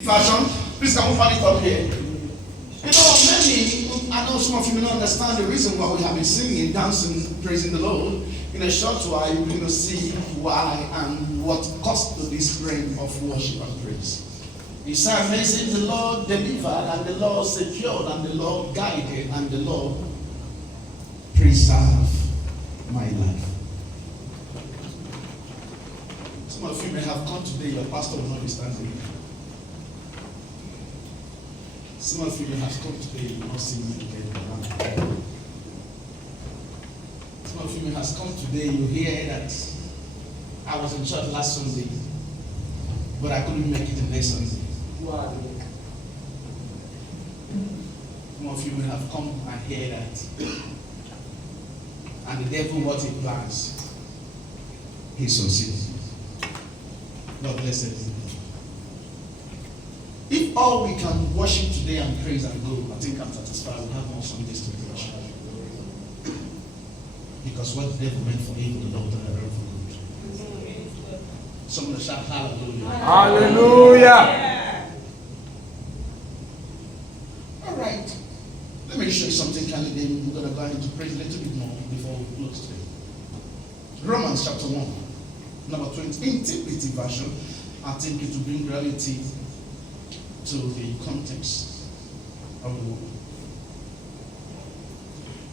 Version, please can we find it up here? You know, many, I know some of you may not understand the reason why we have been singing, dancing, praising the Lord. In a short while, you're going to see why and what caused this reign of worship and praise. It's amazing, the Lord delivered, and the Lord secured, and the Lord guided, and the Lord preserved my life. Some of you may have come today, your pastor will not be standing. Some of you have come today, you will not see me again around. Some of you have come today, you hear that I was in church last Sunday, but I couldn't make it the next Sunday. Some of you may have come and hear that. And the devil, what he plans, he succeeds. God bless it. If all we can worship today and praise and go, I think I'm satisfied. We'll have more Sundays to worship. Because what the devil meant for evil, the Lord turned around for good. Someone shout hallelujah. Hallelujah. All right. Let me show you something candidly. We're going to go into praise a little bit more before we close today. Romans chapter 1, number 20. In TPT version, I think it will bring reality to the context of the word.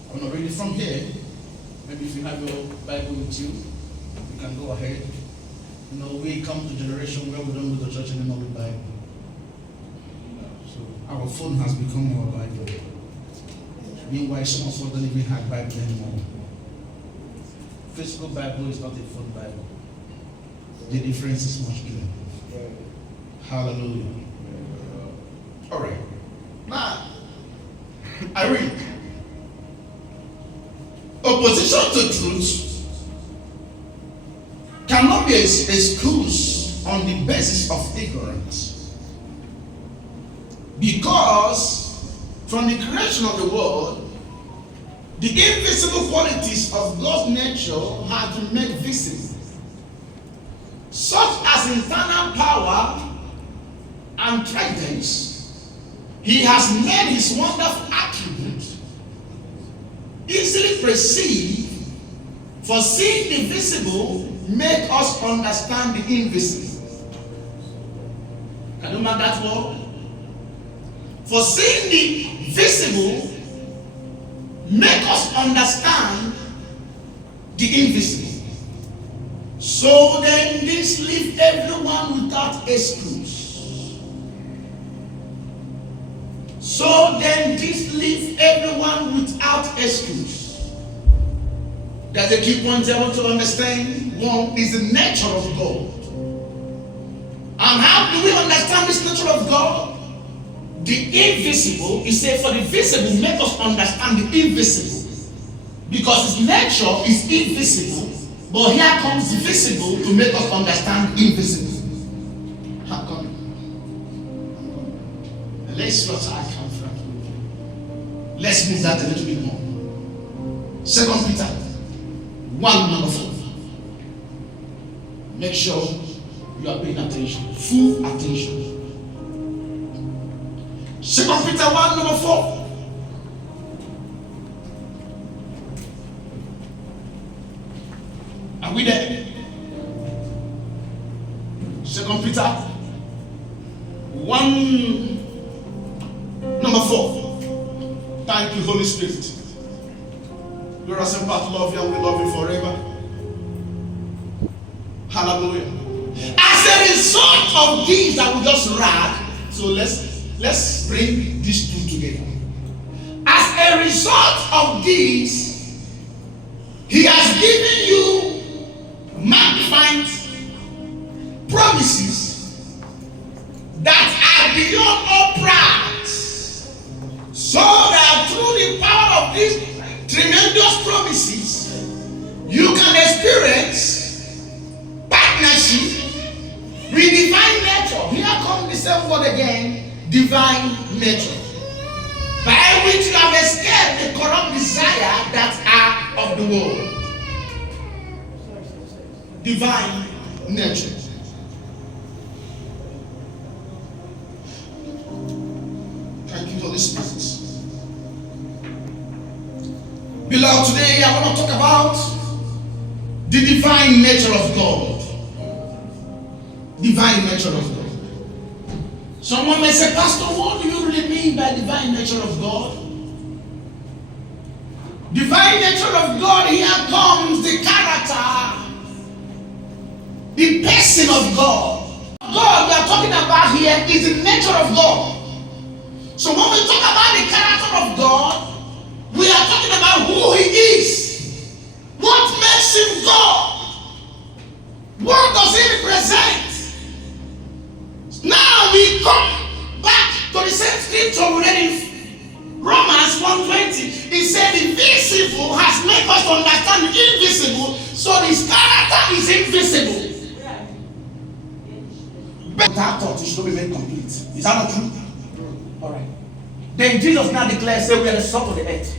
I'm going to read it from here. Maybe if you have your Bible with you, you can go ahead. You know, we come to a generation where we don't go to church anymore with Bible. So our phone has become our Bible. Meanwhile, some of us don't even have Bible anymore. Physical Bible is not a phone Bible. The difference is much clearer. Hallelujah. All right. Now, I read. Opposition to truth cannot be excused on the basis of ignorance. Because from the creation of the world, the invisible qualities of God's nature have been made visible, such as internal power and presence. He has made his wonderful attribute easily perceived, for seeing the visible make us understand the invisible. Can you mark that word? For seeing the visible make us understand the invisible. So then this leaves everyone without excuse. So then this leaves everyone without excuse. There's a key point I want to understand. One is the nature of God. And how do we understand this nature of God? The invisible, he said, for the visible make us understand the invisible. Because his nature is invisible, but here comes the visible to make us understand the invisible. How come? Let's not I come from. Let's move that a little bit more. 2 Peter 1 number 4. Make sure you are paying attention. Full attention. 2 Peter 1 number 4. Are we there? 2 Peter 1 number 4. Thank you, Holy Spirit. We're a simple love you and we love you forever. Hallelujah. As a result of these that we just read, so let's bring these two together. As a result of these, he has given you magnified promises that are beyond all price, so that through the power of these tremendous promises, you can experience partnership with divine nature. Here comes the same word again, divine nature, by which you have escaped the corrupt desire that are of the world. Divine nature. Holy Spirit. Beloved, today I want to talk about the divine nature of God. Divine nature of God. Someone may say, Pastor, what do you really mean by divine nature of God? Divine nature of God, here comes the character, the person of God. God we are talking about here is the nature of God. So when we talk about the character of God, we are talking about who He is. What makes Him God? What does He represent? Now we come back to the same scripture we read in Romans 1:20. He said the visible has made us understand the invisible, so His character is invisible. But that thought it should not be made complete. Is that not true? Alright. Then Jesus now declares, say we are the salt of the earth.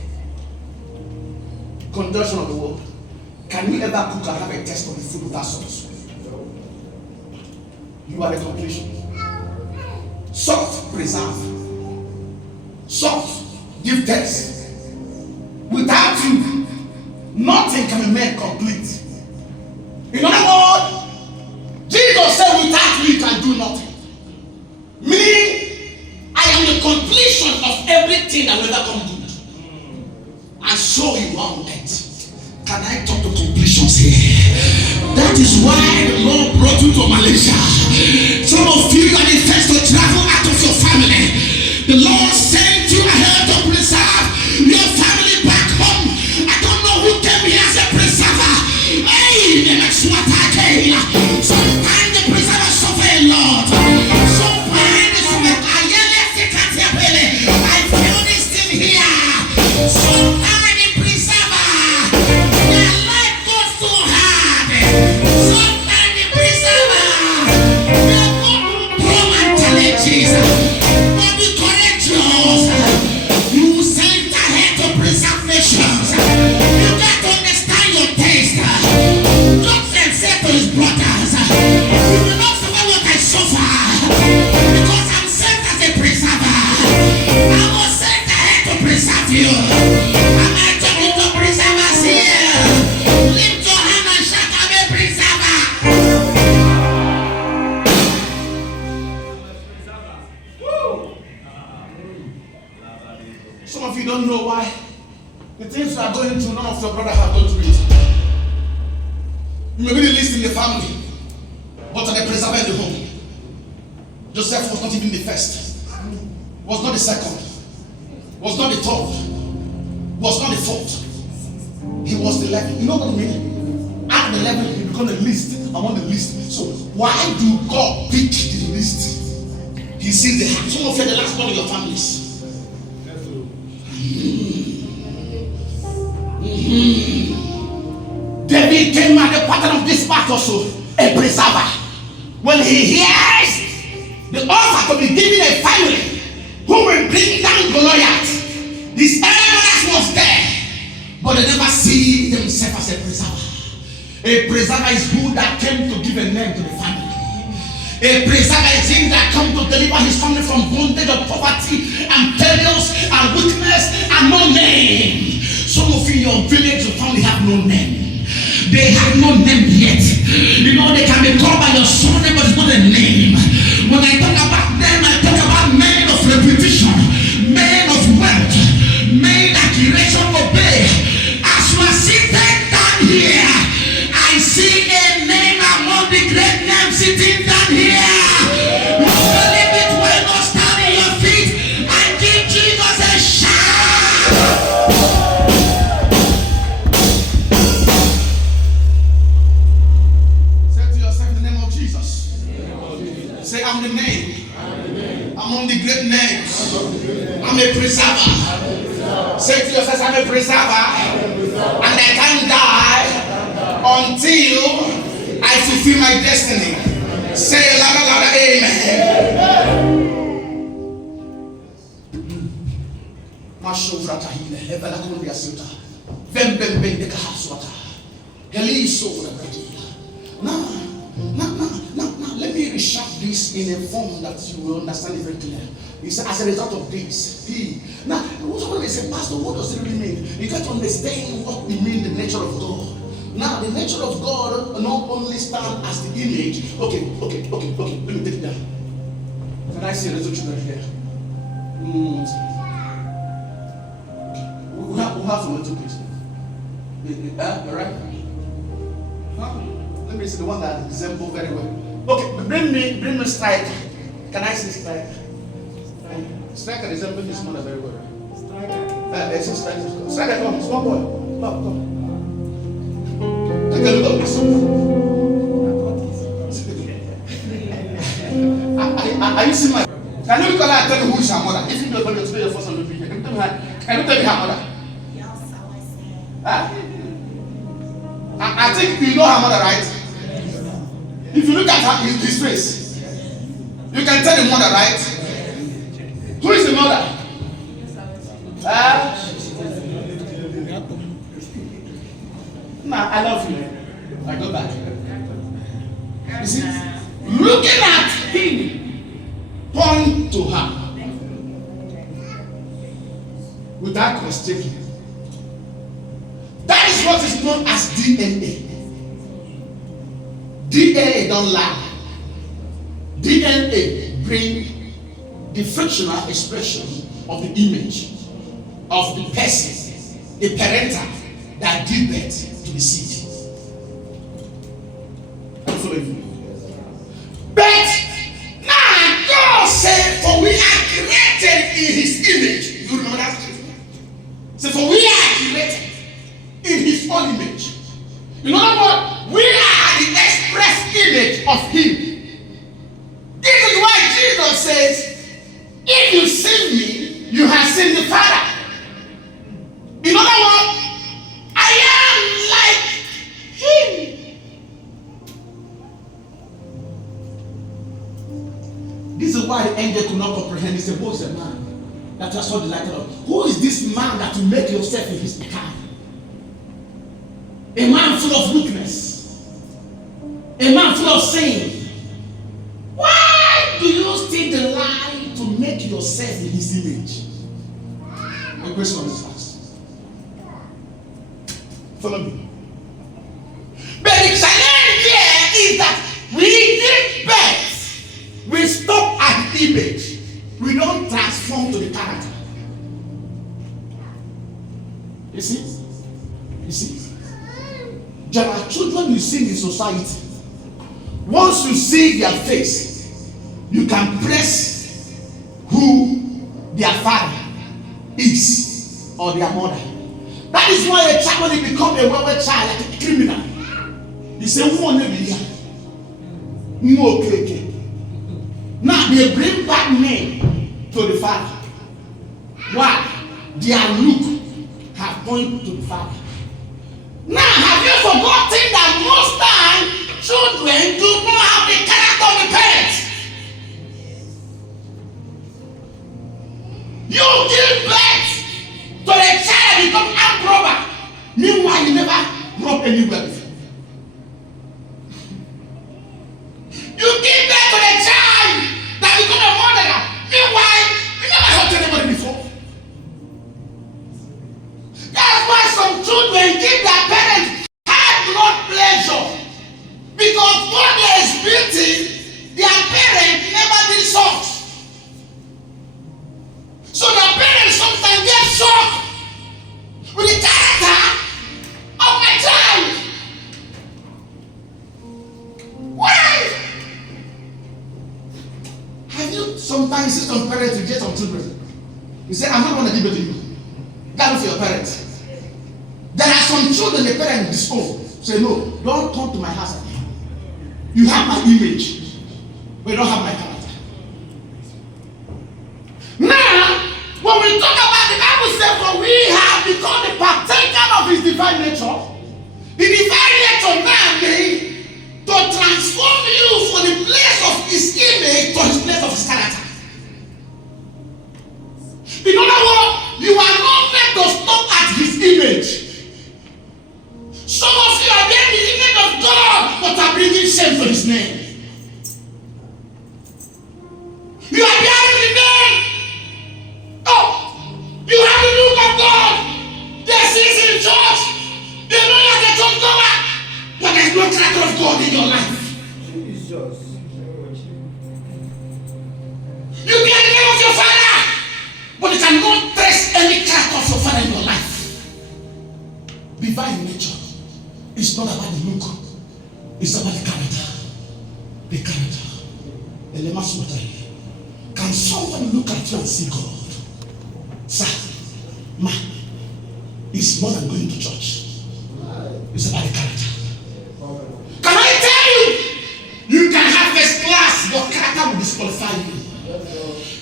Conjunction of the world. Can you ever cook and have a taste of the food without salt? You are the completion. Salt preserve. Salt give taste. Without you, nothing can be made complete. In other words, Jesus said without me you can do nothing. Meaning, I am the completion of everything that will ever come good. And so you are on earth. Can I talk to completions here? That is why the Lord brought you to Malaysia. Some of you are the first to travel out of your family. The Lord sent you ahead to preserve your family back home. I don't know who came here as a preserver. Hey, the next one again. Sometimes the preserver suffer a lot. Sometimes the suffer. I feel this thing here. Sometimes the preserver, their life goes too hard. Sometimes the preserver, they go through trauma challenges. But be courageous. You sent ahead to preserve nations. You got to understand your taste. Joseph said to his brothers, you will not suffer what I suffer, because I'm sent as a preserver. I was sent ahead to preserve you. Am I talking to preservers here? Lift your hand and shout, I'm a preserver. Some of you don't know why. The things you are going through, none of your brothers have gone through it. You may be the least in the family, but are the preserver in the home. Joseph was not even the first, was not the second, was not the third, was not the fourth. He was the 11th. You know what I mean? At the 11th, he became the least among the least. So why do God pick the least? He sees the heart. Some of you are the last one in your families. David came at the pattern of this part also, a preserver. When he hears the offer to be given a family who will bring down Goliath, his elders was there, but they never see themselves as a preserver. A preserver is who that came to give a name to the family. A preserver is him that come to deliver his family from bondage of poverty and perils and weakness and no name. Some of you in your village, your family have no name. They have no name yet. You know, they can be called by your surname, but it's not a name. When I talk about them, I talk about men of repetition, men of wealth, men that creation obey. As you are seated down here, I see a name among the great names sitting down here. You believe it, why not stand on your feet and give Jesus a shout? Say, I'm the name. Among the great names. I'm a preserver. Say to yourself, I'm a preserver. And I can't die until I fulfill my destiny. Say louder, louder, amen. Now, let me reshape this in a form that you will understand it very clearly. He said, as a result of this, he. Now, someone may say, Pastor, what does it really mean? You got to understand what it means, the nature of God. Now, the nature of God not only stand as the image. Okay. Let me take it down. Can I see a little children here? We have some little kids. All right? Let me see the one that resembles very well. Okay, bring me striker. Can I see striker? Striker resembles his mother very well. Striker. Striker, come, small boy. Come. Take a look at this. Are you seeing my? Can you look at her and tell me who is her mother? If you don't know your first one, can you tell me her mother? Huh? I think you know her mother, right? If you look at his face, you can tell the mother, right? Who is the mother? Nah, I love you. I go back. You see, looking at him, point to her without mistaking. That is what is known as DNA. DNA don't lie. DNA bring the fictional expression of the image of the person, the parental that give birth to the seed. I'm following you. But now God said, for we are created in his image. You remember that scripture? So for we are created in his own image. In other words, we are the express image of him. This is why Jesus says, if you see me, you have seen the Father. In other words, I am like him. This is why the angel could not comprehend. He said, who is the man that you are so delighted of? Who is this man that you make yourself in his kind? A man full of weakness. A man full of sin. Why do you still delight to make yourself in his image? My question is asked. Follow me. But the challenge here is that we give birth. We stop at the image. We don't transform to the character. You see? There are children you see in society. Once you see their face, you can press who their father is or their mother. That is why a child, when he becomes a wayward child, like a criminal, he say, "Who want to be here? Okay. Now they bring back men to the father. Why? Their look have pointed to the father. Now, have you forgotten that most times children do not have the character of the parents? You give birth to a child and become armed robber. Meanwhile, you never rob anywhere before. You give birth to a child that become a murderer. Meanwhile, you never hurt anybody before. That's why some children give their parents high blood pressure, because what they are experiencing, their parents never did such. So their parents sometimes get shocked with the character of my child. Why? Have you sometimes seen some parents reject some children? You say, I'm not going to give it to you. That is your parents. There are some children the parents disown. Say, no, don't come to my house again. You have my image, but you don't have my character. Now, when we talk about the Bible says, for we have become the partaker of his divine nature. The divine nature now means to transform you from the place of his image to his place of his character. In other words, you are not meant to stop at his image. Some of you are being the image of God, but are bringing shame to his name. divine nature is not about the look, it's about the character. The character. Can someone look at you and see God? Sir, man, it's more than going to church. It's about the character. Can I tell you? You can have first class, your character will disqualify you.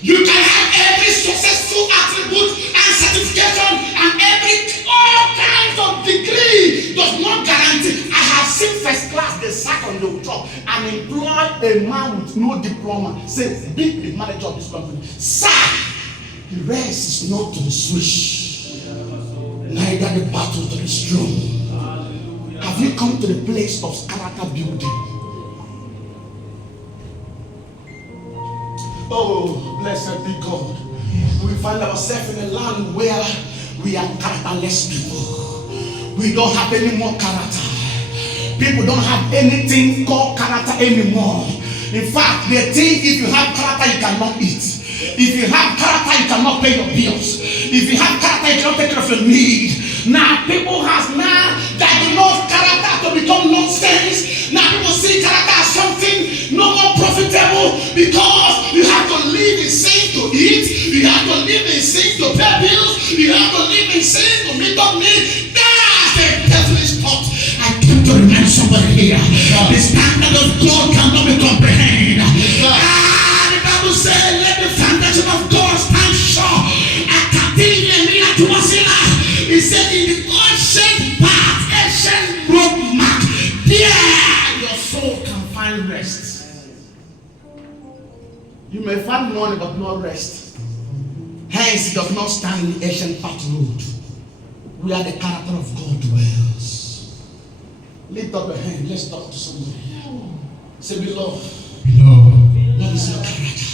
You can have every successful attribute and certification and all kinds of degree does not guarantee. I have seen first class, they sat on the job and employ a man with no diploma. Say, be the manager of this company. Sir, the rest is not to the switch, neither the battle to the strong. Have you come to the place of character building? Oh, blessed be God. We find ourselves in a land where we are characterless people. We don't have any more character. People don't have anything called character anymore. In fact, they think if you have character, you cannot eat. If you have character, you cannot pay your bills. If you have character, you cannot take care of your need. Now, people have now diagnosed character to become nonsense. Now, people see character as something no more profitable because you have to live in sin to eat. You have to live in sin to pay bills. You have to live in sin to meet up needs. That's the devilish thought. I came to remind somebody here. The standard of God cannot be comprehended. The Bible says, let the foundation of God stand sure. He said, in the ancient path, ancient road mark, there your soul can find rest. You may find money but not rest. Hence, it does not stand in the ancient path road where the character of God dwells. Lift up your hand. Let's talk to somebody. Say, beloved, what is your character?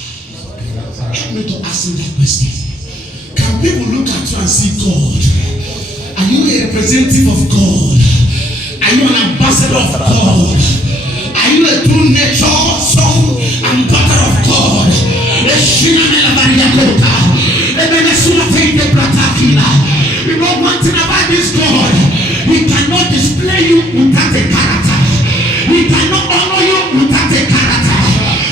Help me to ask you that question. Can people look at you and see God? Are you a representative of God? Are you an ambassador of God? Are you a true nature son and daughter of God? You know one thing about this God, He cannot display you without a character. He cannot honor you without a character.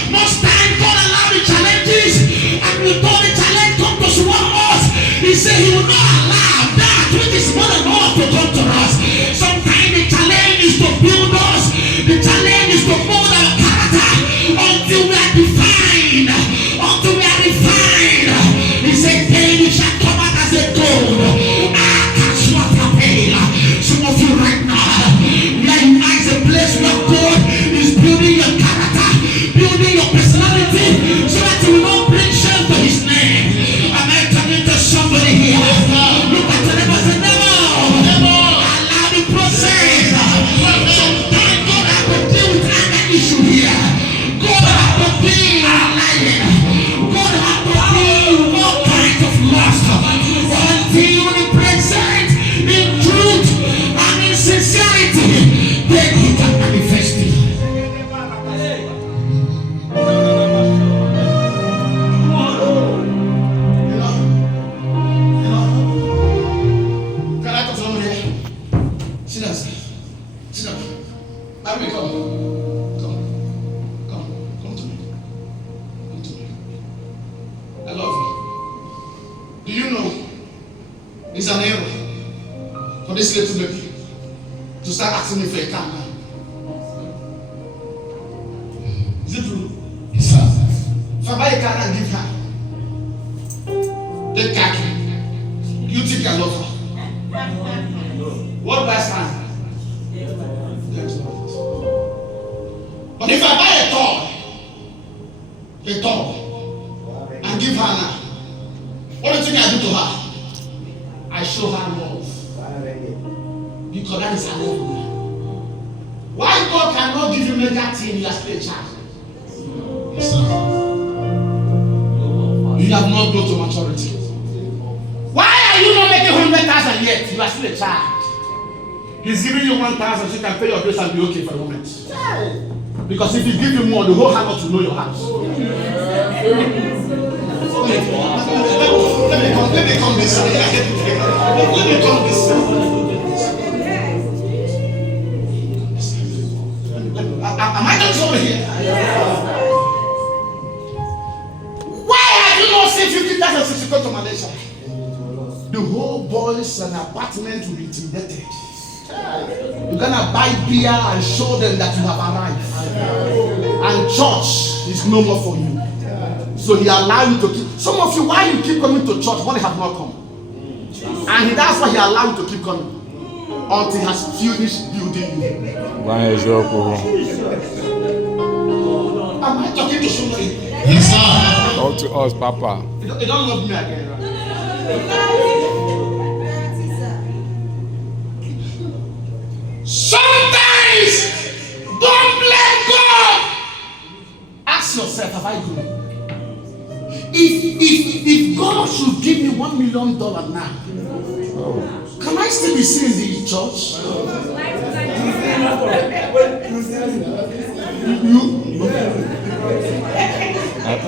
Most time God allow the challenges, and with all the challenge come to swallow us. He said He will not allow that which is more than all to come to us. Sometimes the challenge is to build us. The challenge is to mold our character until we are defined, until we are refined. He said, "Pain shall come out as a gold." Some of you right now, where you are is a place where God is building your character, building your personality, so that you will not bring shame to His name. Am I coming to somebody here? Look at the neighbor and say, never allow the process. Sometimes God has to deal with anger issue here. God has to deal with lying. God has to deal with all kinds of lust. Until the present in truth and in sincerity, then He can manifest it. Can I talk to somebody here? Sit down, sir. Sit down. Come to me. Come to me. I love you. Do you know it's an error for this little baby to start asking me for a car now? Is it true? Yes, sir. If I buy a car and give her the car, you think I love her? What do I stand? But if I buy a toy, and give her now, what do you think I do to her? I show her love. Because that is her love. Why God cannot give you mega thing you are still a child? Yes, sir. You have not grown to maturity. Why are you not making 100,000 yet? You are still a child. He's giving you 1,000 so you can pay your bills and be okay for the moment. Because if he give you more, the whole house will know your house. Let me come this way. Let me come this way. say 50,000 since you go to Malaysia. The whole boys and apartment will be intimidated. You're gonna buy beer and show them that you have arrived. And church is no more for you. So he allowed you to keep. Some of you, why you keep coming to church when they have not come? And that's why he allowed you to keep coming until he has finished building you. Am I talking to somebody? Yes, sir. Talk to us, Papa. You don't love me again, right? Sometimes don't blame God. Ask yourself, have I grown? If God should give me $1 million now, can I still be seen in the church?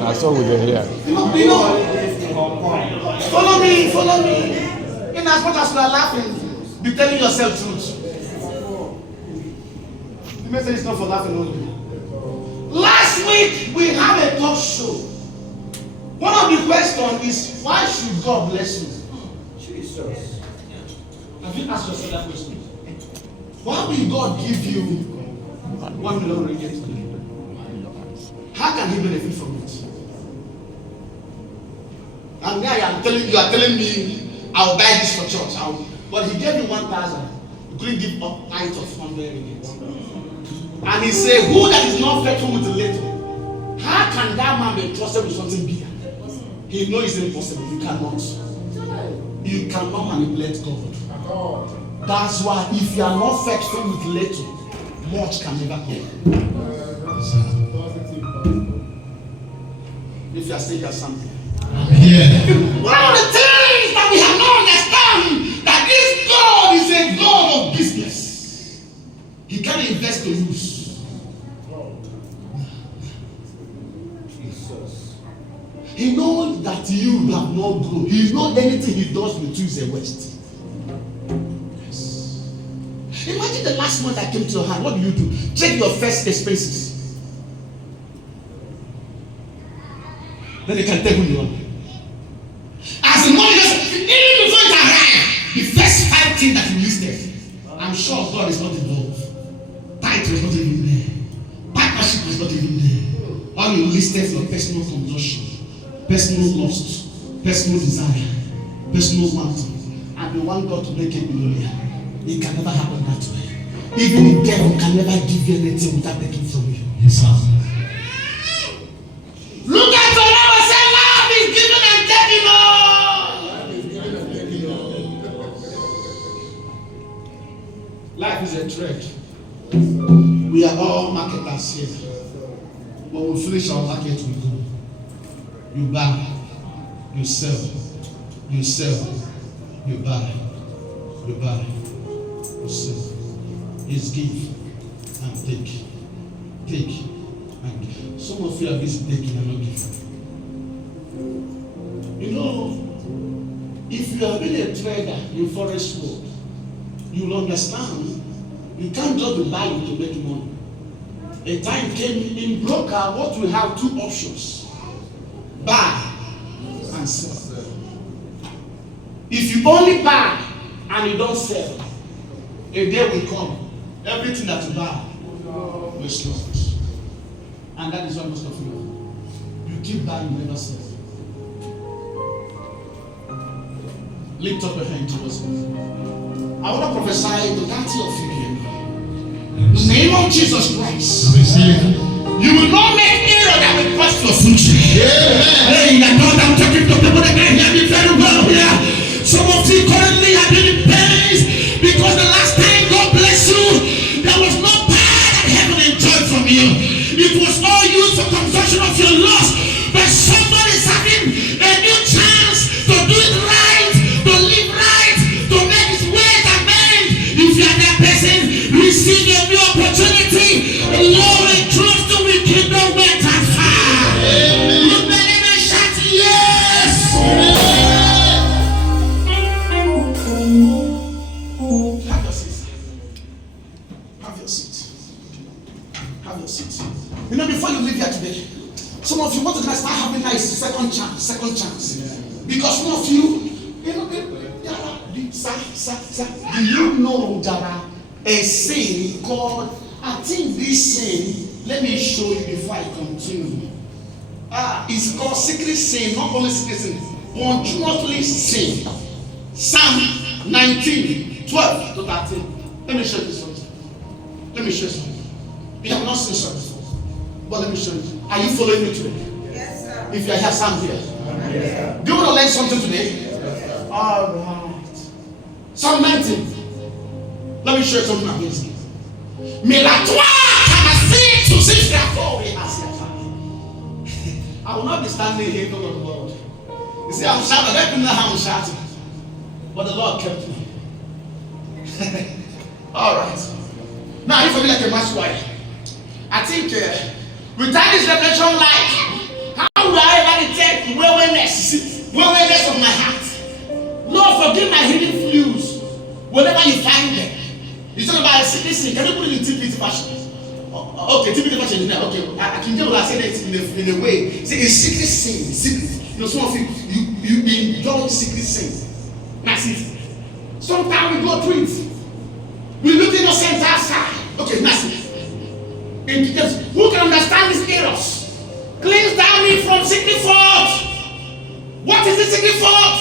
I saw with the hair. You know, follow me. In as much as you are laughing, be telling yourself truth. The message is not for laughing only. Last week we had a talk show. One of the questions is, why should God bless you? Jesus. Have you asked yourself that question? Why will God give you 1 million ringgit? How can he benefit from it? And now you are telling me, I'll buy this for church. But he gave you 1,000. You couldn't give up 9 of 100 ringgit. And he said, who that is not faithful with the little, how can that man be trusted with something bigger? He knows it's impossible. You cannot. You cannot manipulate God. That's why if you are not faithful with little, much can never come. If you are still here, something. Yeah. One of the things that we have not understand that this God is a God of business. He can't invest to lose. He knows that you have not grown. He knows anything he does with you is a waste. Yes. Imagine the last month that came to your hand. What do you do? Check your first expenses. Then you can tell who you are. As the money goes, even before it arrives, the first 5 things that you listed, I'm sure God is not involved. Tithe was not even there. Partnership was not even there. All you listed for personal consumption, personal lust, personal desire, personal wanting, and you want God to make it millionaire. It can never happen that way. Even the devil can never give you anything without taking from you. Yes, sir. Look at your neighbor and say, love is given and taken on. Life is a trade. We are all marketers here. When we finish our market, we go. You buy, you sell, you sell, you buy, you buy, you sell. It's give and take. Take and give. Some of you are busy taking and not giving. You know, if you have been a trader in forest world, you will understand you can't just be buying to make money. A time came in broker, what we have 2 options: buy and sell. If you only buy and you don't sell, a day will come, everything that you buy will slow. And that is what most of you are. You keep buying, you never sell. Lift up your hand towards me. I want to prophesy to 30 of you here. In the name of Jesus Christ, you will not make error that will cost your future. Hey, I know I'm talking to people that can hear me very well here. Some of you currently are doing pains because the last time God bless you, there was no power that heaven enjoyed from you. It was all used for consumption of your loss. But somebody is having a new chance to do it right, to live right, to make his ways amend. If you are that person, receive a new opportunity. Lord, entrust you with kingdom weight and fire. Look at him and shout, yeah! second chance. Because some of you know, sir, do you know there are a sin called, I think this sin, let me show you before I continue. It's called secret sin, not only secret sin, continuously sin. Psalm 19, 12 to 13. Let me show you this one. Let me show you something. You have not seen something before, but let me show you. Are you following me today? Yes, sir. If you are here, Sam here. Yes, Do you want to learn something today? Yes, all right. Psalm 19. Let me show you something amazing. I will not be standing here because of the Lord. You see, I'm shouting. I don't know how I'm shouting, but the Lord kept me. All right. Now, you feel like a mass choir. I think without this revelation light, how would I ever detect waywardness of my heart? Lord, forgive my hidden flues whenever you find them. You talk about a secret sin. Can you put it in TPT fashion? Okay, TPT fashion is there. Okay, I can tell I said it in a way. See, a secret sin. Secret. You know, some of you indulge secret sin. That's it. Sometimes we go through it. We look innocent outside. Okay, that's it. Who can understand these errors? Cleanse down me from secret fault. What is the secret fault?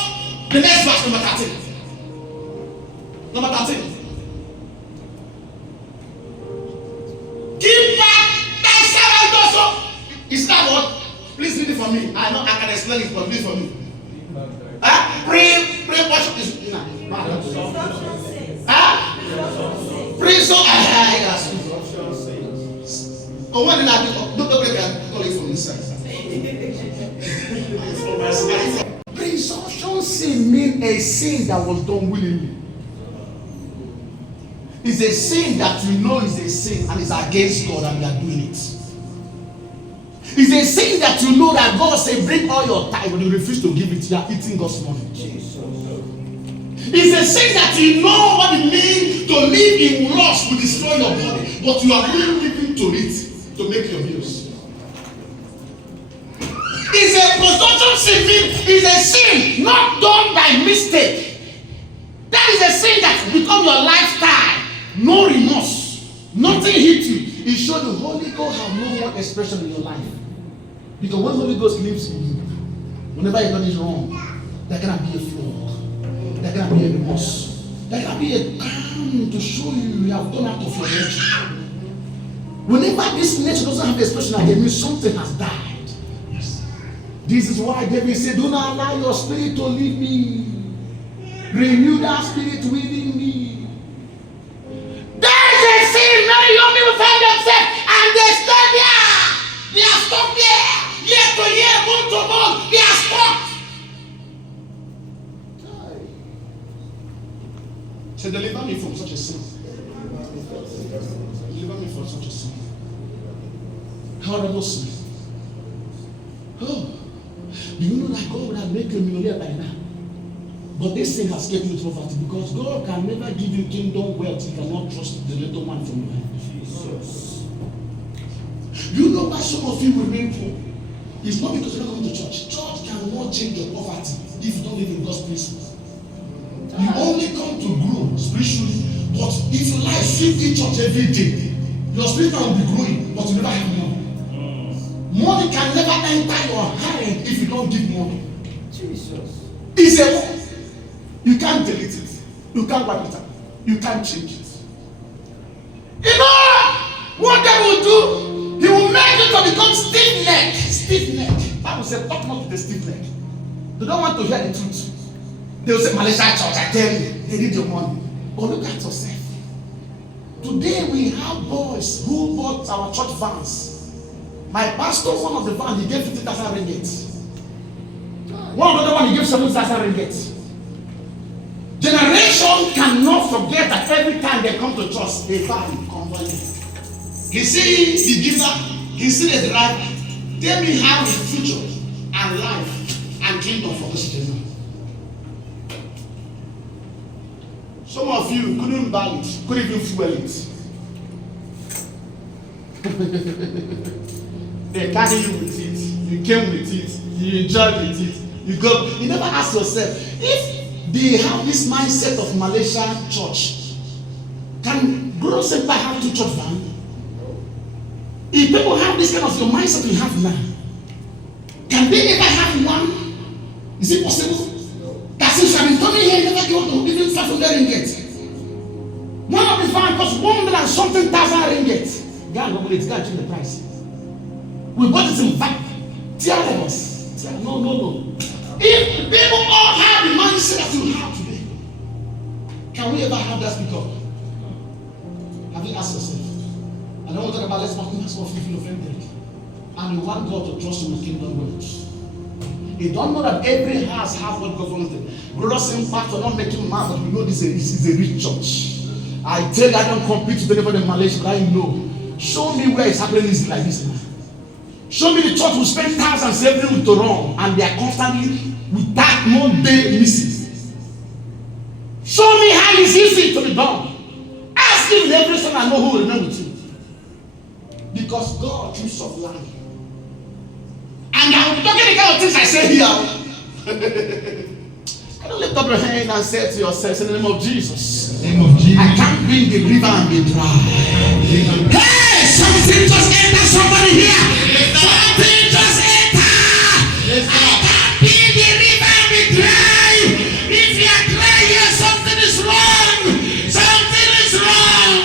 The next verse, number 13. Number 13. Give back thy servant also. Is that what? Please read it for me. I know I can explain it, but read it for me. Pray worship is prison. Oh, what did I do? Nobody can call it from inside. Presumption sin means a sin that was done willingly. It's a sin that you know is a sin and is against God and you are doing it. It's a sin that you know that God said bring all your tithe, but you refuse to give it. You are eating God's money. It's a sin that you know what it means to live in lust will destroy your body, but you are willing living to it to make your bills. It's a presumption sin. It's a sin not done by mistake. That is a sin that becomes your lifestyle. No remorse. Nothing hit you. It shows the Holy Ghost have no more expression in your life. Because when the Holy Ghost lives in you, whenever you're done wrong, there cannot be a flaw. There cannot be a remorse. There cannot be a calm to show you have gone out of your nature. Whenever this nature doesn't have expression again, means something has died. Yes. This is why David said, do not allow your spirit to leave me. Renew that spirit within me. There is a sin many young people find themselves and they stay there. They are stuck there. Year to year, month to month, they are stuck. So deliver me from such a sin. Deliver me from such a sin. Horrible sin. Oh, do you know that God would have made you a millionaire by now? But this thing has kept you to poverty because God can never give you kingdom wealth. He cannot trust the little man from you. Jesus. Do you know why some of you remain poor? It's not because you're not going to church. Church cannot change your poverty if you don't live in God's principles. You only come to grow spiritually, but if you like sweep in church every day, your spirit will be growing, but you never have money. Money can never enter your hand if you don't give money. Jesus. It's a law. You can't delete it. You can't wipe it out. You can't change it. You know what God will do? He will make you to become stiff neck. Stiff neck. Bible said, talk not to the stiff neck. They don't want to hear the truth. They will say, Malaysia church, I tell you, they need your money. But look at yourself. Today we have boys who bought our church vans. My pastor, one of the vans, he gave 50,000 ringgit. One of the other one, he gave 7,000 ringgit. Generation cannot forget that every time they come to church, they buy convoy. He see the giver, he see the driver. Tell me how the future and life and kingdom for this generation. Some of you couldn't buy it, couldn't even fuel it. They carry you with it, you came with it, you enjoyed with it. You go, you never ask yourself, if they have this mindset of Malaysia church, can Glorious Center have 2 church vans? If people have this kind of your mindset you have now, can they ever have one? Is it possible? That since I've been coming here, never go to even 500 ringgit. One of the vans costs 100 and something thousand ringgit. God, no, it's God, change the price. We bought it in back. Tell us. No. If people all have the mindset that you have today, can we ever have that speak up? Have you asked yourself? I don't want to talk about let's partners of people offended. And you want God to trust in the kingdom words. You don't know that every house has what God wants. Glorious Impact are not making mad, but we know this is a rich church. I tell you, I don't compete with anybody in Malaysia, but I know. Show me where it's happening is like this now. Show me the church will spend thousands every week to run, and they are constantly without no day missing. Show me how it's easy to be done. Ask even every son I know who will remain with you. Because God keeps of life. And I'm talking the kind of things I say here. Can you lift up your hand and say to yourself in the name of Jesus? In the name of Jesus. I can't bring the river and be dry. Hey, something just enter somebody here. Something just enter. I can't bring the river and be dry. If you are dry here, something is wrong. Something is wrong.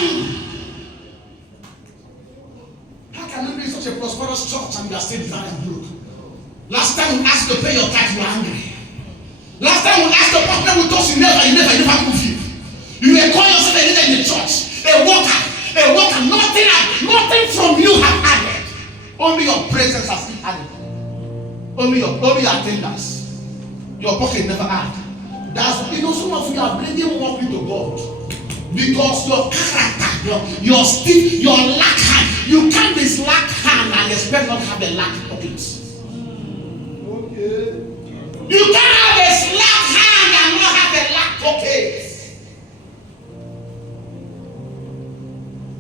How can you be such a prosperous church and you are still dry and broke? Last time we asked to pay your tax, you were angry. Last time we asked to partner with us, you never move you. You were calling yourself a leader in the church, a worker. Nothing from you have added. Only your presence has been added. Only your attendance. Your pocket never added. That's some of you are bringing more people to God because your character, your stiff, your lack hand. You can't be slack hand and expect not to have a lack pocket. You can't have a slack hand and not have a lack pocket.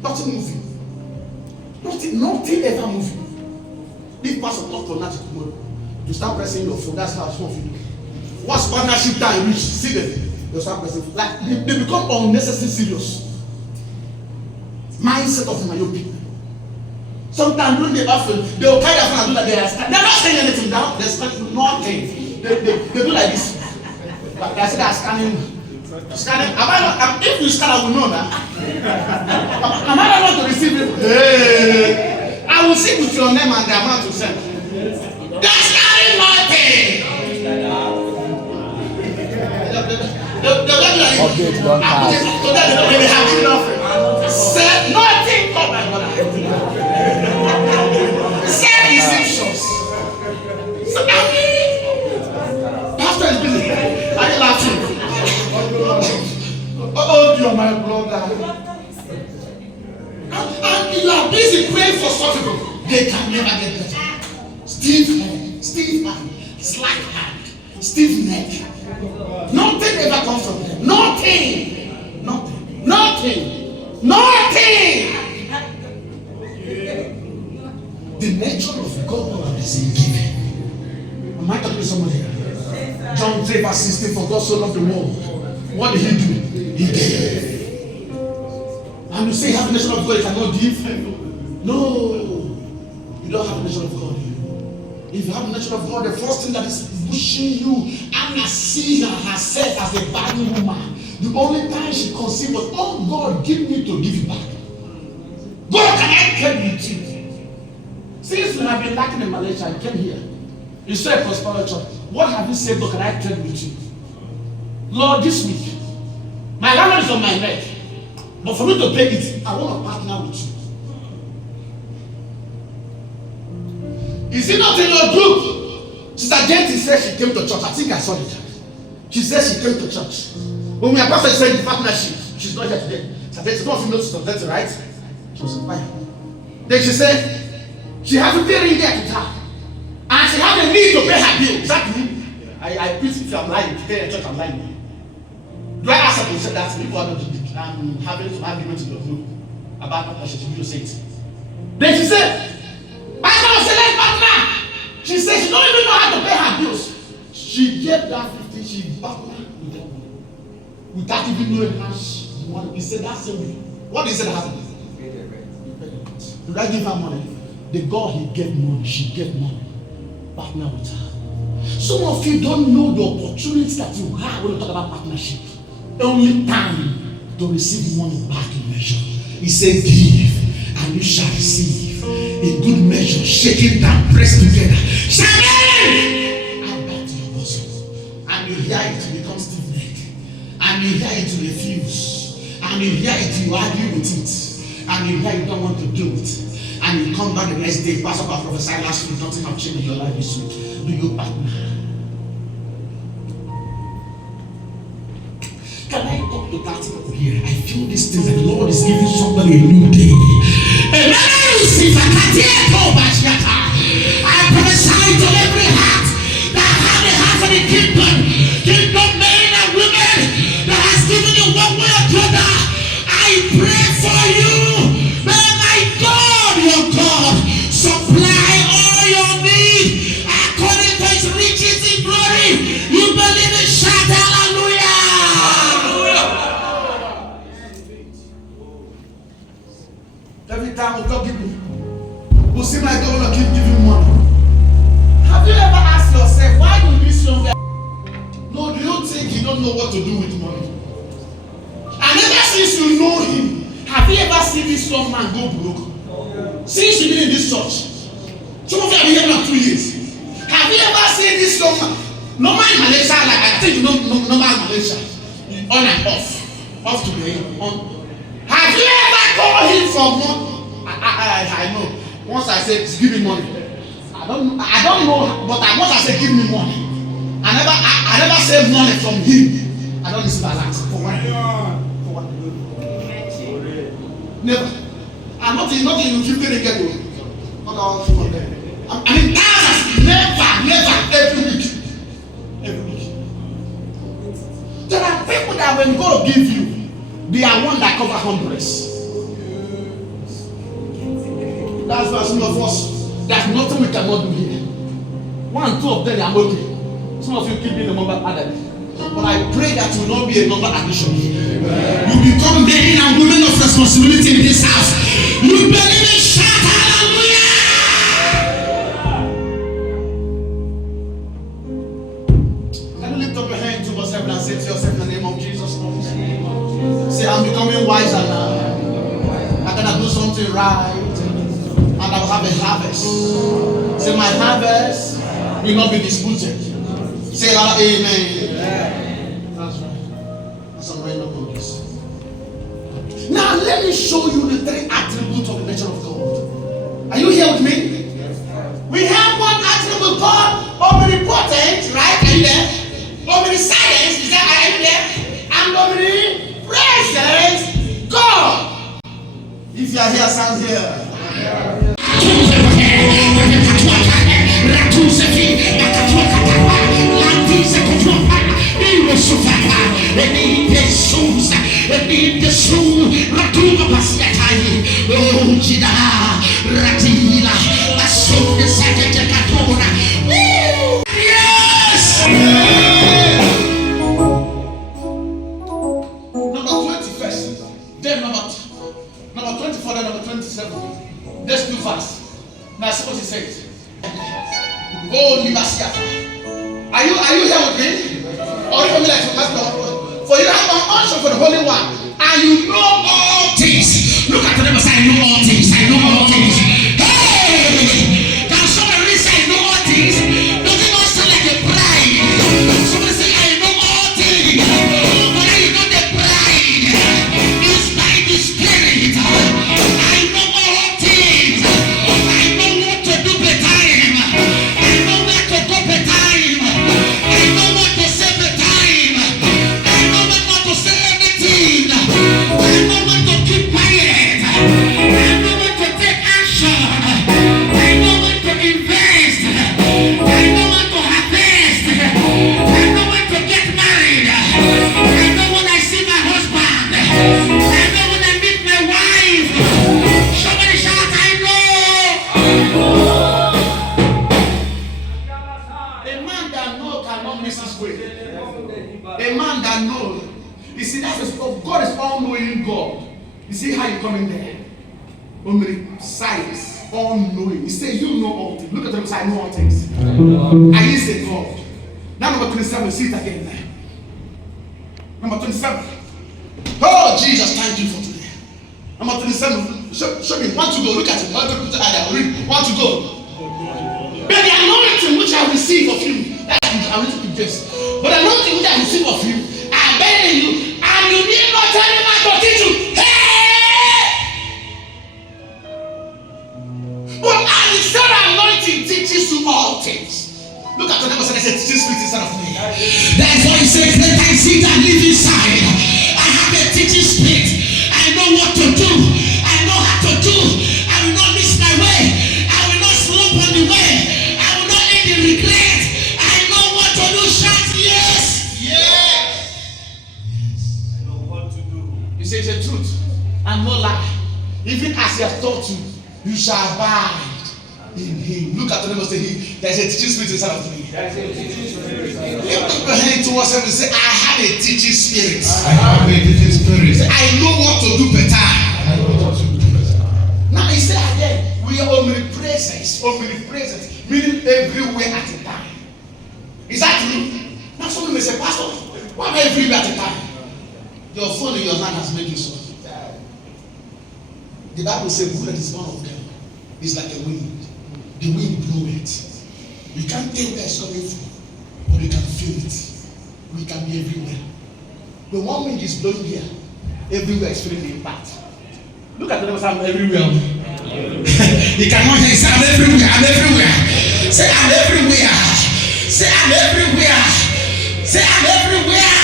Nothing moving. Nothing ever moving. If Pastor talk to Nachi tomorrow, you start pressing your phone. That's how some of you do. Once partnership time reach, see them. They start pressing. Like they become unnecessarily serious. Mindset of myopia. Sometimes during the offering, they will carry their phone and do that. They're not saying anything down. They're scanning nothing. They do like this. But they say they're scanning. If you scan, I will know that. Am I not to receive it? Hey, I will see with your name and the amount to send. They're scanning nothing. Update don't pass. So that they don't really have enough. Said nothing. Come my brother. Said deceptions. So Pastor is busy. Are you laughing? Oh, dear, my brother. And you are busy praying for such people. They can never get better. Stiff hand, slack hand, stiff neck. Nothing ever comes from them. Nothing. The nature of God is in giving. Am I talking to somebody here? John 3 verse 16, for God so loved the world. What did he do? He gave. And you say you have a nation of God, you cannot give? No. You don't have a nation of God. If you have a nation of God, the first thing that is pushing you, Anna sees herself as a barren woman. The only time she conceived was, oh God, give me to give you back. God, can I come with you? Since we have been lacking in Malaysia, I came here. You saw a prosperous church. What have you said, God, can I trade with you? Lord, this week, my landlord is on my neck. But for me to pay it, I want to partner with you. Is it not in your group? Sister Jenty said she came to church. I think I saw it. She said she came to church. When we are pastor said the partnership, she's not here today. So there's no female sister, that's right. She was inspired. Then she said she has to pay ring there to her. And she had a need to pay her bill. Exactly. I pity if I'm lying. Today in church I'm lying. Do I ask her to say that people are not having some argument in your group about partnership? She will say it. Then she said, Pastor, let's partner. She said she don't even know how to pay her bills. She gave that 50, she partnered with them without even knowing how she wanted. He said that's it. What is it happened? Did I give her money? The God he gave money, she gave money. Partner with her. Some of you don't know the opportunities that you have when you talk about partnership. Only time to receive money back in measure. He said, give and you shall receive in good measure, shaking down, pressed together. Shall and back to your bosom. And you hear it, you become stiff neck. And you hear it, you refuse. And you hear it, you argue with it. And you hear you don't want to do it. And you come back the next day, Pastor prophesied last week, nothing have changed in your life this week. Do you partner? Can I talk to that people here? I feel this thing that the Lord is giving somebody a new day. I prophesy to every heart that have the heart of the kingdom men and women that has given you one way or the other. I pray for you. May my God, your God, supply all your need according to his riches in glory. You believe it, shout hallelujah. Every time we talk people, who seem like they want to keep giving money. Have you ever asked yourself, why do this young guy? No, do you think he don't know what to do with money? And ever since you know him, have you ever seen this young man go broke? Since you've been in this church, some of you have been here now 2 years. Have you ever seen this young man? Normal in Malaysia, like I think you know normal in Malaysia, on and off to the on. Have you ever called him for money? I know. Once I said give me money, I don't know, but once I said give me money, I never say money from him. I don't receive a lot for one. Never. I'm not in 50 again. Not all of them. I mean thousands. Never every week. There are people that when God give you, they are one that cover hundreds. That's why some of us, there's nothing we cannot do here. 1, 2 of them are okay. Some of you keep being a number added. But I pray that you will not be a number addition. You become men and women of responsibility in this house. You believe in shout hallelujah. Can you lift up your hand towards heaven and say to yourself in the name of Jesus Christ? Say, I'm becoming wiser now. I'm gonna do something right. And I will have a harvest. Say, my harvest will not be disputed. Say that, amen. That's right. That's some random notice. Now, let me show you the 3 attributes of the nature of God. Are you here with me? We have one attribute called omnipotent, right? Are you there? Omniscience, is that, are you there? And omnipresent God. If you are here, sound here. Number 24, then number 27. Let's do fast. Now see what he says. Oh, Libasiata. Are you here with me? Or you like to ask God? For you have an unction for the Holy One, and you know all things. Look at the neighbor, say, I know all things. I know all things. Hey! Can somebody really say, I know all things? Doesn't not sound like a pride. Somebody say, I know all things. But I know the pride. It's by the Spirit. I know all things. I know what to do better. I know where to go better. I know what to say better. I know when not to say anything. I know when to keep quiet. I this way. A man that knows. You see, God is all-knowing God. You see how you come in there? Omniscience, all-knowing. He says you know all things. Look at them say, I know all things. I is a God. Now number 27, see it again there. Number 27. Oh, Jesus, thank you for today. Number 27. Show me. Want to go? Look at it. Want to put it there. Read. Want to go? But the anointing which I receive of you, that is, I want to keep this. But the anointing which I receive of you, I bear in you, and you need not tell him how to teach you. Hey! But the same anointing teaches you all things. Look at the neighbor and say, teaching spirit inside of me. That's why he said, let I sit and live inside. I have a teaching spirit. I know what to do. I know how to do. I will not miss my way. I will not slump on the way. I will not end in regret. I know what to do. Shout yes. Yes. I know what to do. He says the truth and no lie. Even as he has taught you, you shall abide in him. Look at the neighbor and say, there's a teaching spirit inside of me. Lift your hand towards him and say, I have a teaching spirit. I have a teaching spirit. Say, I know what to do better. I know what to do better. Now he said again, we are omnipresent, meaning everywhere at a time. Is that true? Now someone may say, Pastor, why am I everywhere at a time? Your phone in your hand has made you so. The Bible says, bullet is one of them. It's like a wind. The wind blew it. You can't tell where it's coming from, but you can feel it. We can be everywhere. When one wind is blowing here, everywhere is feeling the impact. Look at the neighbor, I'm everywhere. You cannot hear, say, I'm everywhere, I'm everywhere. Say, I'm everywhere. Say, I'm everywhere. Say, I'm everywhere.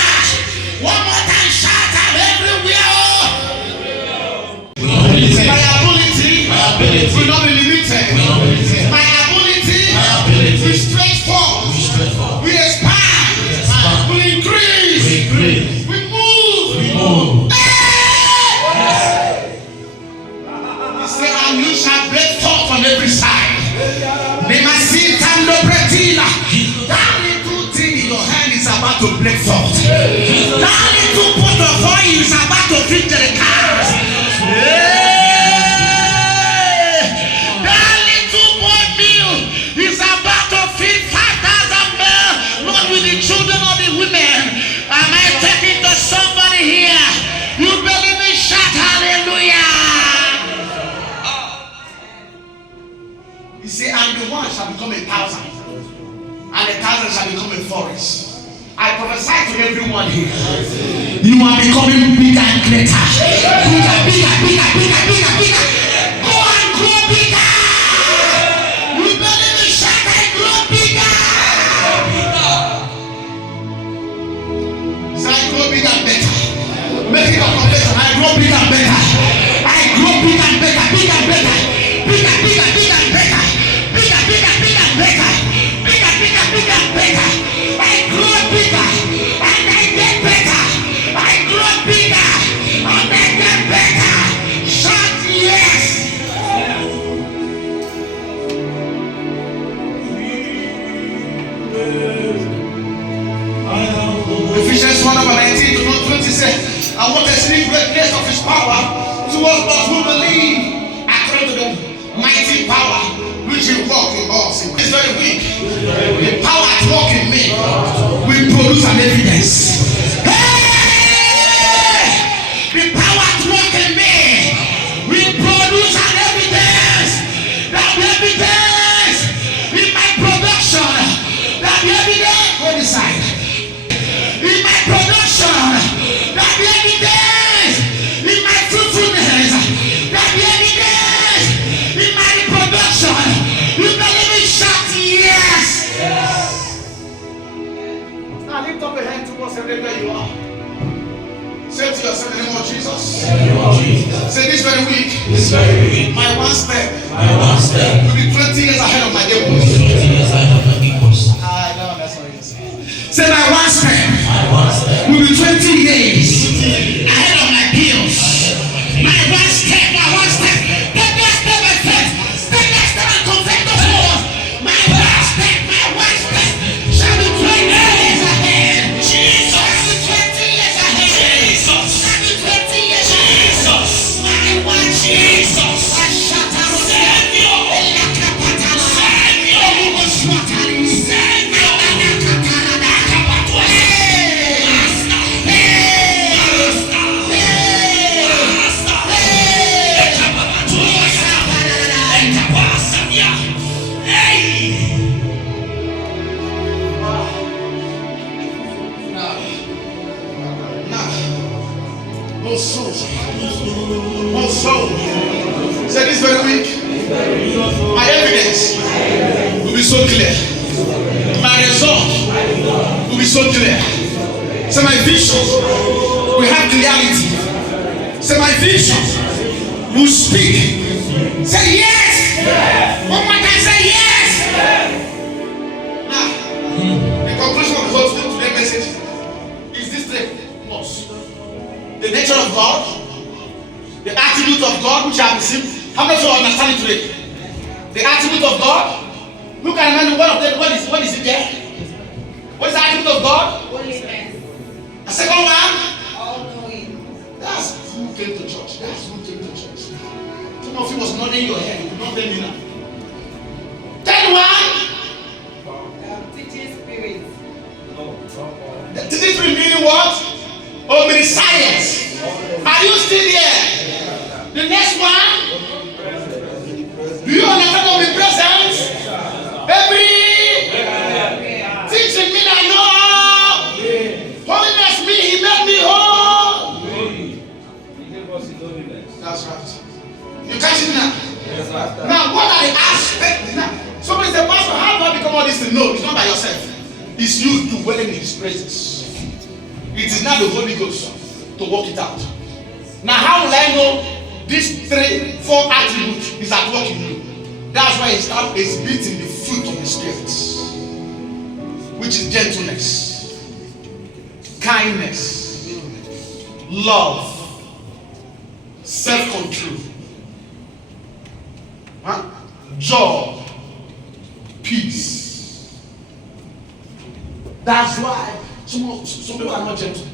One more time, shout, I'm everywhere. My ability will not be limited. My ability will stretch forth. We expand. We increase. We move. He said, and you shall break forth from every side. That little thing in your hand is about to break forth. That little pot of oil is about to feed the cars. Children or the women, am I talking to somebody here? You believe me? Shout hallelujah! You see, and the one shall become 1,000, and 1,000 shall become a forest. I prophesy to everyone here. You are becoming bigger and greater. Bigger. Go and grow bigger. You believe me? Shout, I grow bigger. I grow bigger and better. Make it a confession. I grow bigger and better. I grow bigger and better. Bigger and better. Bigger and better. Bigger and better. Bigger and better. I grow bigger and I get better. I grow bigger and I get better. Shout yes. Ephesians 1:19 to 20 says, I want to see greatness of his power towards those who believe, according to the mighty power which will work in us. It's very weak. The power at work in me will produce an evidence. Hey! The power at work in me will produce an evidence. That evidence in my production. That evidence on the side. In my production, that be evidence. In my fruitfulness, that be evidence. In my reproduction, you believe me? Shout yes. Now lift up your hand towards everywhere you are. Say to yourself in the name of Jesus. Say this very week. My one step will be 20 years ahead of my neighbors. Say my one step will be 20 years ahead of my peers. My one step. Take that step by faith. Take that step and confess the Lord. My one step shall be 20 years Also, say this very week, my evidence will be so clear. My result will be so clear. Say my vision will have clarity. Say my vision will speak. Say yes. One more time, say yes. Now, the conclusion of the whole today's message is this three words: the nature of God, the attribute of God which I have received. How many of you understand it today? The attribute of God. Look at remember one of them. What is it there? What is the attribute of God? Holiness. The second one. All knowing. That's who came to church. That's who came to church. Some of you was nodding your head. You could not tell me now. Third one. Teaching spirit. The teaching spirit meaning what? Omniscience. Are you still there? The next one. Do you understand omnipresence? Every teaching me that know. Holiness me, he made me whole. That's right. You catch it now? Now, what are the aspects? Now, somebody say, Pastor, how do I become all this thing? No, it's not by yourself. It's you dwelling in his presence. It is not the Holy Ghost to work it out. Now, how will I know these 3-4 attributes is at work in you? That's why it's beating the fruit of the Spirit, which is gentleness, kindness, love, self-control, joy, peace. That's why some people are not gentle.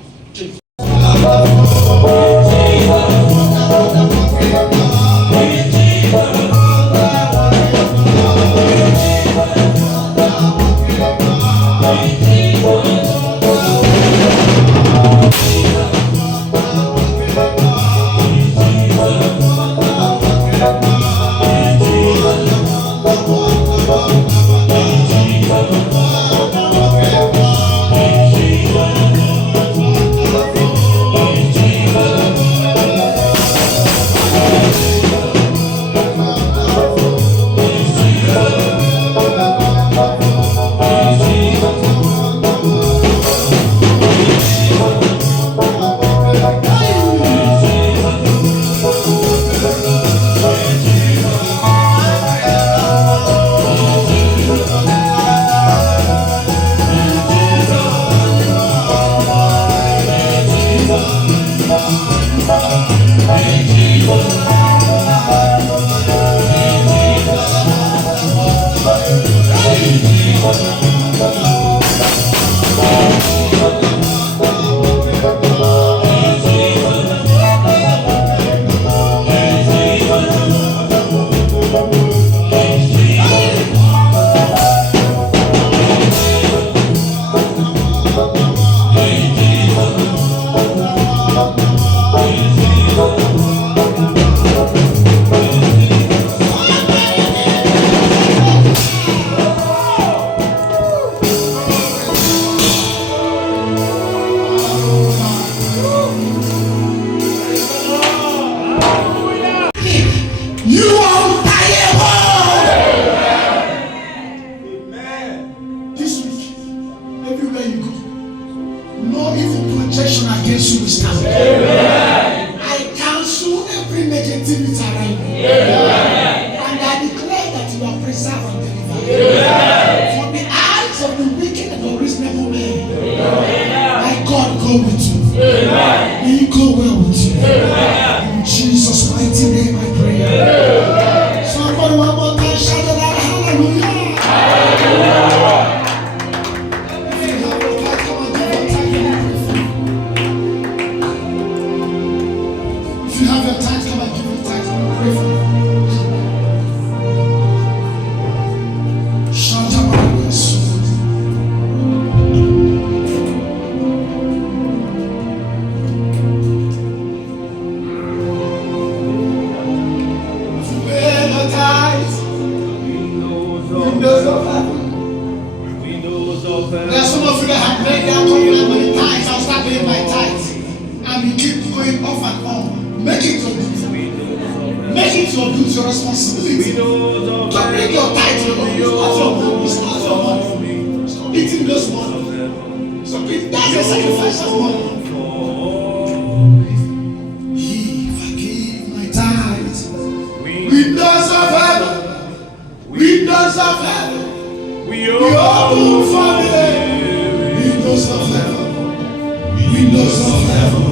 So that's a sacrifice of money. If I give my tithes, windows of heaven, windows of heaven, we open for me. Windows of heaven, windows of heaven,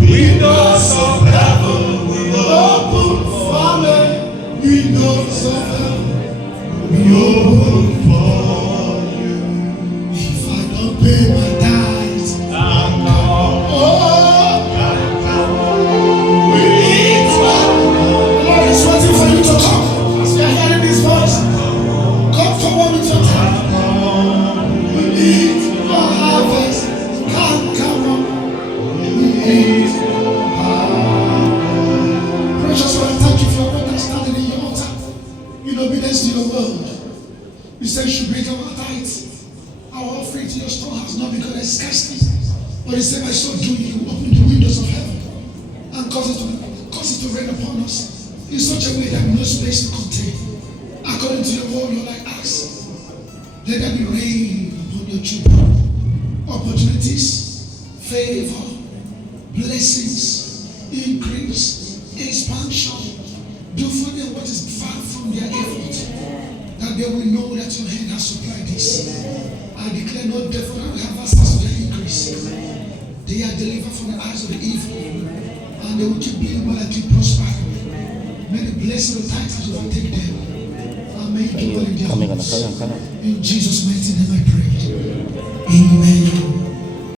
windows of heaven, we open for me. Windows of heaven, we open for you. If I don't pay my tithes, we eat what? Lord is waiting for you to come. As we are hearing this voice, come forward with your tithe. We eat your harvest. Come on. We eat your harvest. Precious Lord, thank you for your brother standing in your altar in obedience to your word. You said you should bring our tithes, our offering to your storehouse, not because there's scarcity, but you said by so doing you open the windows of heaven and cause it to rain upon us in such a way that no space to contain. According to your word, Lord, I ask, let there be rain upon your children, opportunities, favor, blessings, increase, expansion. Do for them what is far from their effort, that they will know that your hand has supplied this. I declare no devil that will have access to their increase. They are delivered from the eyes of the evil, and they will keep being well and keep prospering. May the blessing of titles overtake them, and may you do well in their lives. In Jesus' mighty name I pray. Amen.